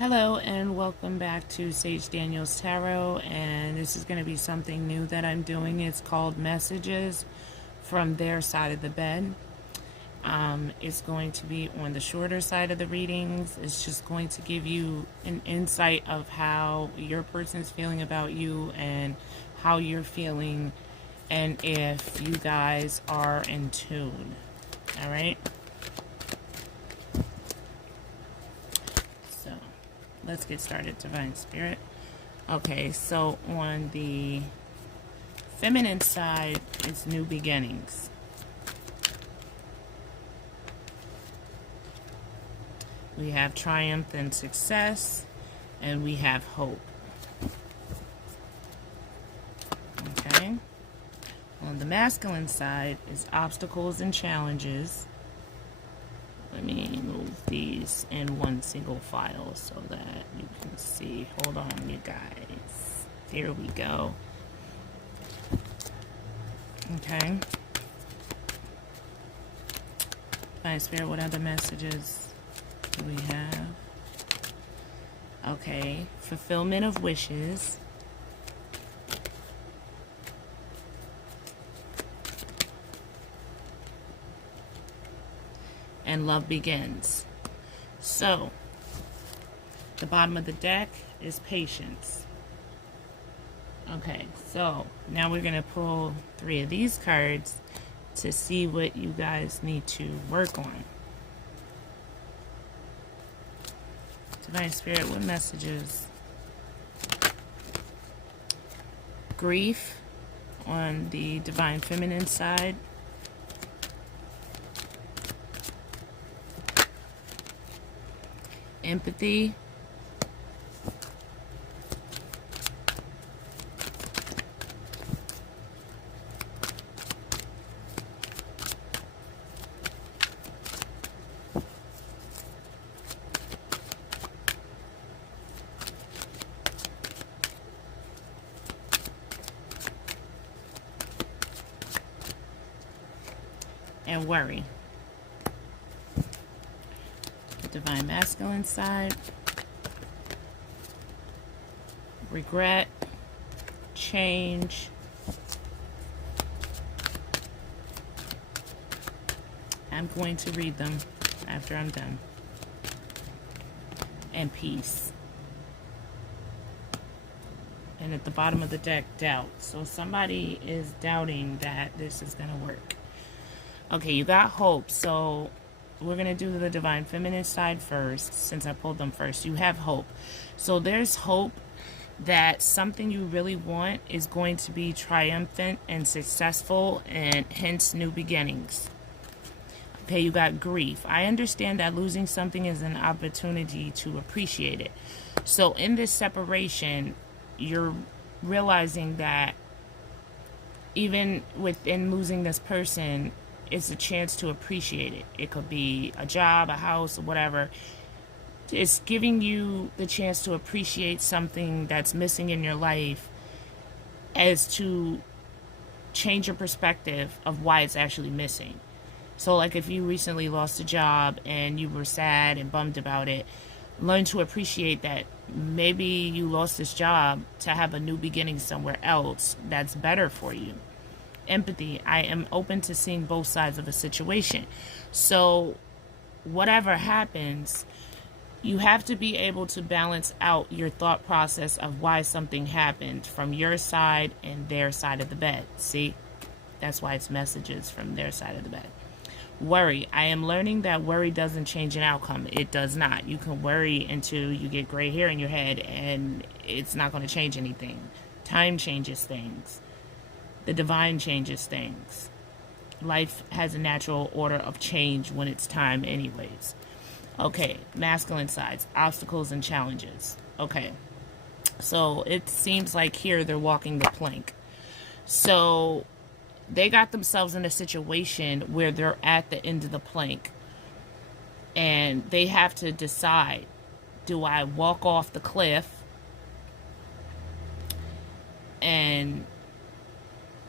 Hello and welcome back to Sage Daniel's Tarot, and this is going to be something new that I'm doing. It's called Messages from Their Side of the Bed. It's going to be on the shorter side of the readings. It's just going to give you an insight of how your person's feeling about you and how you're feeling, and if you guys are in tune. All right? Let's get started, Divine Spirit. Okay, so on the feminine side, it's new beginnings. We have triumph and success, and we have hope. Okay. On the masculine side is obstacles and challenges. Let me move these in one single file so that you can see. Hold on, you guys. There we go. Okay. Divine Spirit, what other messages do we have? Okay. Fulfillment of wishes. And love begins. So, the bottom of the deck is patience. Okay, so now we're going to pull 3 of these cards to see what you guys need to work on. Divine Spirit, what messages? Grief on the Divine Feminine side. Empathy. And worry. Divine Masculine side, regret, change, I'm going to read them after I'm done, and peace. And at the bottom of the deck, doubt. So somebody is doubting that this is going to work. Okay, you got hope. So we're going to do the Divine Feminine side first, since I pulled them first. You have hope. So there's hope that something you really want is going to be triumphant and successful, and hence new beginnings. Okay, you got grief. I understand that losing something is an opportunity to appreciate it. So in this separation, you're realizing that even within losing this person, it's a chance to appreciate it. It could be a job, a house, whatever. It's giving you the chance to appreciate something that's missing in your life, as to change your perspective of why it's actually missing. So like if you recently lost a job and you were sad and bummed about it, learn to appreciate that maybe you lost this job to have a new beginning somewhere else that's better for you. Empathy. I am open to seeing both sides of a situation. So whatever happens, you have to be able to balance out your thought process of why something happened from your side and their side of the bed. See? That's why it's messages from their side of the bed. Worry. I am learning that worry doesn't change an outcome. It does not. You can worry until you get gray hair in your head and it's not going to change anything. Time changes things. The divine changes things. Life has a natural order of change when it's time anyways. Okay, masculine sides, obstacles and challenges. Okay, so it seems like here they're walking the plank. So they got themselves in a situation where they're at the end of the plank. And they have to decide, do I walk off the cliff and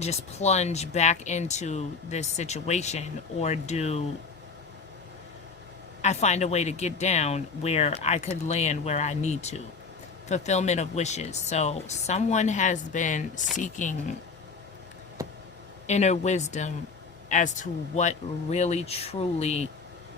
just plunge back into this situation, or do I find a way to get down where I could land where I need to. Fulfillment of wishes. So someone has been seeking inner wisdom as to what really truly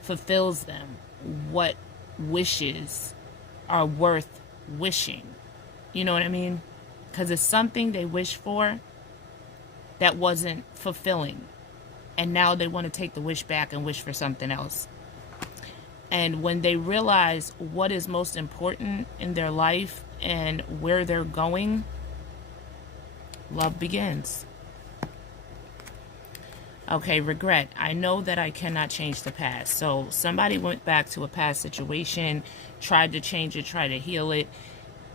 fulfills them, what wishes are worth wishing. You know what I mean? Because it's something they wish for that wasn't fulfilling, and now they want to take the wish back and wish for something else. And when they realize what is most important in their life and where they're going, love begins. Okay, regret. I know that I cannot change the past. So somebody went back to a past situation, tried to change it, tried to heal it,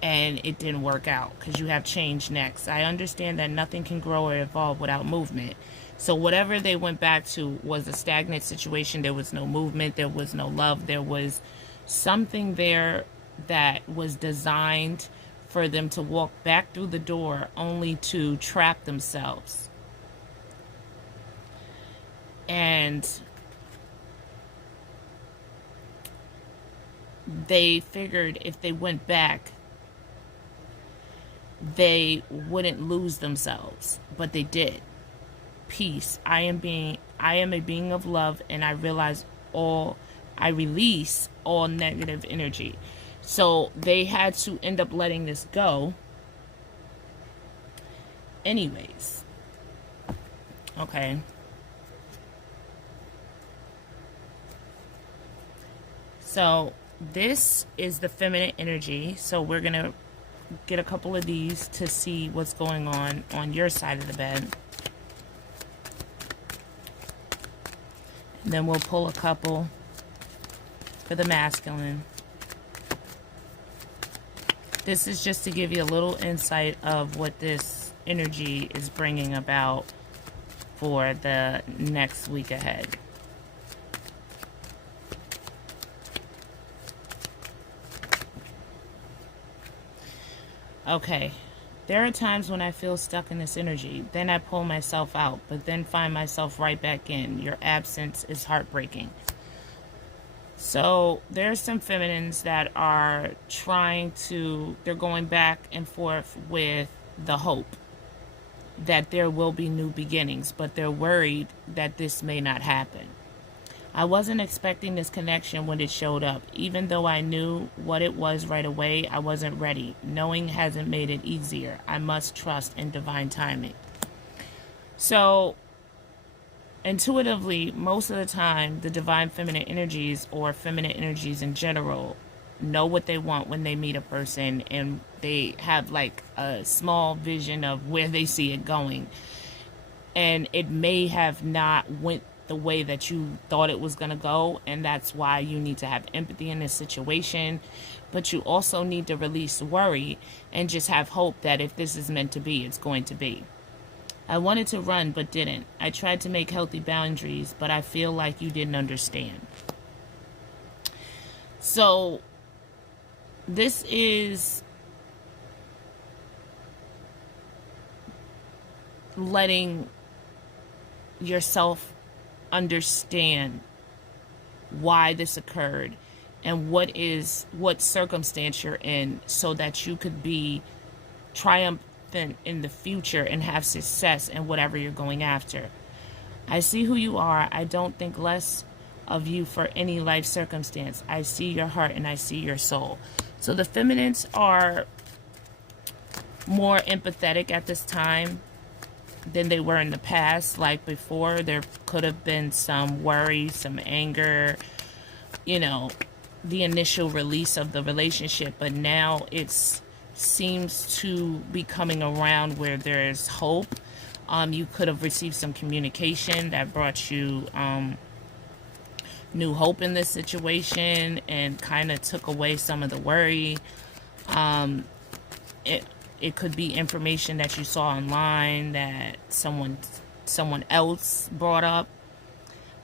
and it didn't work out because you have change next. I understand that nothing can grow or evolve without movement. So whatever they went back to was a stagnant situation. There was no movement. There was no love. There was something there that was designed for them to walk back through the door only to trap themselves. And they figured if they went back, they wouldn't lose themselves, but they did. Peace. I am a being of love, and I release all negative energy. So they had to end up letting this go anyways. Okay. So this is the feminine energy. So we're going to get a couple of these to see what's going on your side of the bed. And then we'll pull a couple for the masculine. This is just to give you a little insight of what this energy is bringing about for the next week ahead. Okay, there are times when I feel stuck in this energy. Then I pull myself out, but then find myself right back in. Your absence is heartbreaking. So there's some feminines that are they're going back and forth with the hope that there will be new beginnings, but they're worried that this may not happen. I wasn't expecting this connection when it showed up. Even though I knew what it was right away, I wasn't ready. Knowing hasn't made it easier. I must trust in divine timing. So, intuitively, most of the time, the divine feminine energies, or feminine energies in general, know what they want when they meet a person, and they have like a small vision of where they see it going. And it may have not went the way that you thought it was going to go, and that's why you need to have empathy in this situation. But you also need to release worry and just have hope that if this is meant to be, it's going to be. I wanted to run but didn't. I tried to make healthy boundaries, but I feel like you didn't understand. So this is letting yourself understand why this occurred and what circumstance you're in, so that you could be triumphant in the future and have success in whatever you're going after. I see who you are. I don't think less of you for any life circumstance. I see your heart and I see your soul. So the feminines are more empathetic at this time than they were in the past. Like before, there could have been some worry, some anger, the initial release of the relationship, but now it seems to be coming around where there's hope. You could have received some communication that brought you new hope in this situation and kind of took away some of the worry. It could be information that you saw online that someone else brought up.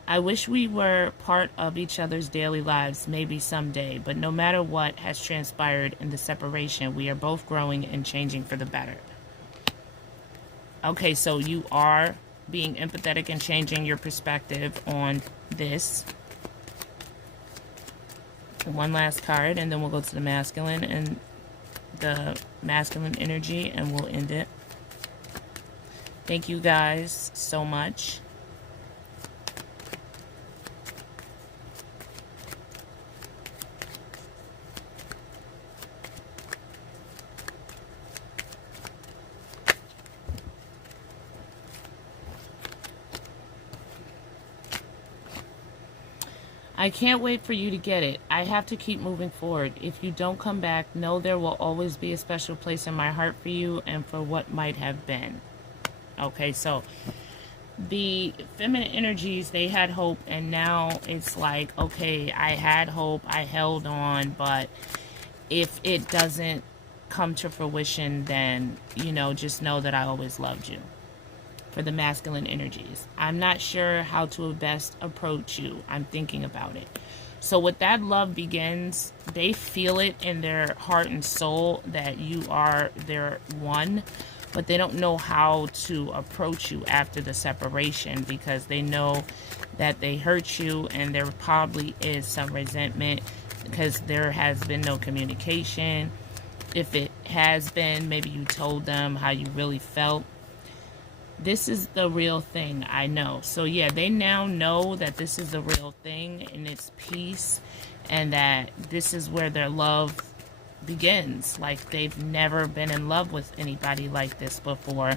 I wish we were part of each other's daily lives, maybe someday, but no matter what has transpired in the separation, we are both growing and changing for the better. Okay, so you are being empathetic and changing your perspective on this. One last card, and then we'll go to the masculine and the masculine energy, and we'll end it. Thank you guys so much. I can't wait for you to get it. I have to keep moving forward. If you don't come back, know there will always be a special place in my heart for you and for what might have been. Okay, so the feminine energies, they had hope, and now it's like, okay, I had hope, I held on, but if it doesn't come to fruition, then, you know, just know that I always loved you. For the masculine energies, I'm not sure how to best approach you. I'm thinking about it. So with that love begins, they feel it in their heart and soul that you are their one, but they don't know how to approach you after the separation, because they know that they hurt you, and there probably is some resentment because there has been no communication. If it has been, maybe you told them how you really felt. This is the real thing, I know. So yeah, they now know that this is the real thing, and it's peace, and that this is where their love begins. Like, they've never been in love with anybody like this before,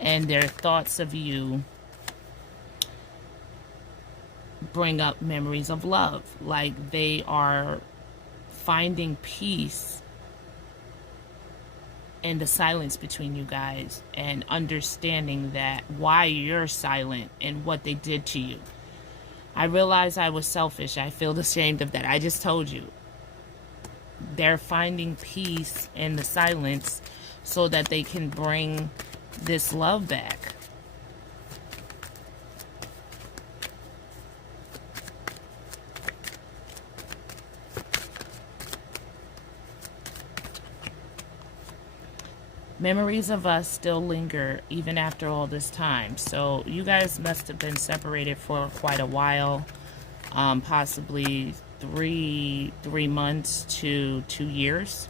and their thoughts of you bring up memories of love. Like, they are finding peace in the silence between you guys, and understanding that why you're silent and what they did to you. I realize I was selfish. I feel ashamed of that. I just told you. They're finding peace in the silence so that they can bring this love back. Memories of us still linger even after all this time. So you guys must have been separated for quite a while, possibly three months to 2 years.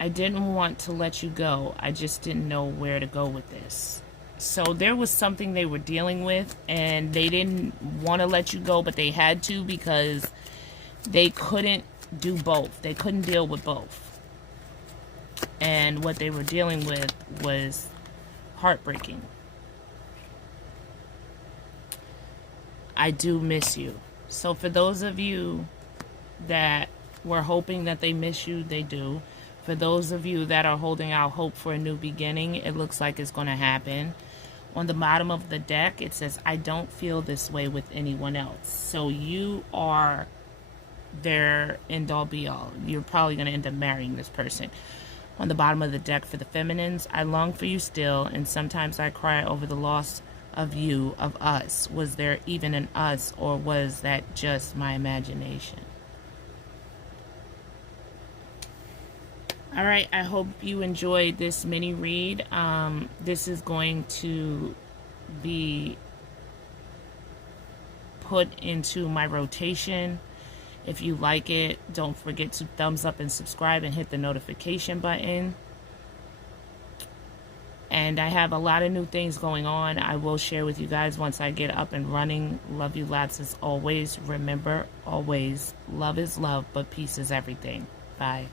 I didn't want to let you go. I just didn't know where to go with this. So there was something they were dealing with, and they didn't want to let you go, but they had to, because they couldn't do both. They couldn't deal with both. And what they were dealing with was heartbreaking. I do miss you. So for those of you that were hoping that they miss you, they do. For those of you that are holding out hope for a new beginning, it looks like it's going to happen. On the bottom of the deck, it says, I don't feel this way with anyone else. So you are their end-all be-all. You're probably going to end up marrying this person. On the bottom of the deck for the feminines, I long for you still, and sometimes I cry over the loss of you, of us. Was there even an us, or was that just my imagination? All right, I hope you enjoyed this mini read. This is going to be put into my rotation. If you like it, don't forget to thumbs up and subscribe and hit the notification button. And I have a lot of new things going on. I will share with you guys once I get up and running. Love you lots as always. Remember, always, love is love, but peace is everything. Bye.